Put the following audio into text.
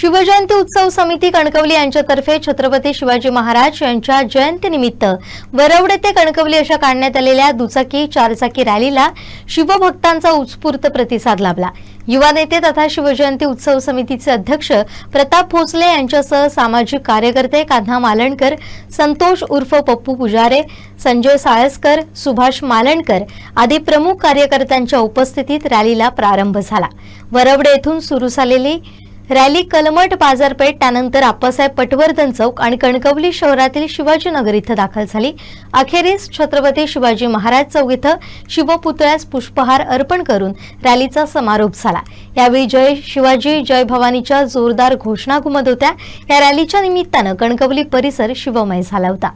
शिवजयंती उत्सव समिती कणकवली यांच्यातर्फे छत्रपती शिवाजी महाराज यांच्या जयंतीनिमित्त वरवडे ते कणकवली अशा काढण्यात आलेल्या दुचाकी चारचाकी रॅलीला शिवभक्तांचा उत्स्फूर्त प्रतिसाद लाभला। युवा नेते तथा शिवजयंती उत्सव समितीचे अध्यक्ष प्रताप भोसले यांच्यासह सामाजिक कार्यकर्ते कान्हा मालणकर, संतोष उर्फ पप्पू पुजारे, संजय साळसकर, सुभाष मालणकर आदी प्रमुख कार्यकर्त्यांच्या उपस्थितीत रॅलीला प्रारंभ झाला। वरवडे येथून सुरू झालेली रॅली कलमठ बाजारपेठ, त्यानंतर आप्पासाहेब पटवर्धन चौक आणि कणकवली शहरातील शिवाजीनगर इथं दाखल झाली। अखेरीस छत्रपती शिवाजी महाराज चौक इथं शिवपुतळ्यास पुष्पहार अर्पण करून रॅलीचा समारोप झाला। यावेळी जय शिवाजी जय भवानीच्या जोरदार घोषणा घुमत होत्या। या रॅलीच्या निमित्तानं कणकवली परिसर शिवमय झाला होता।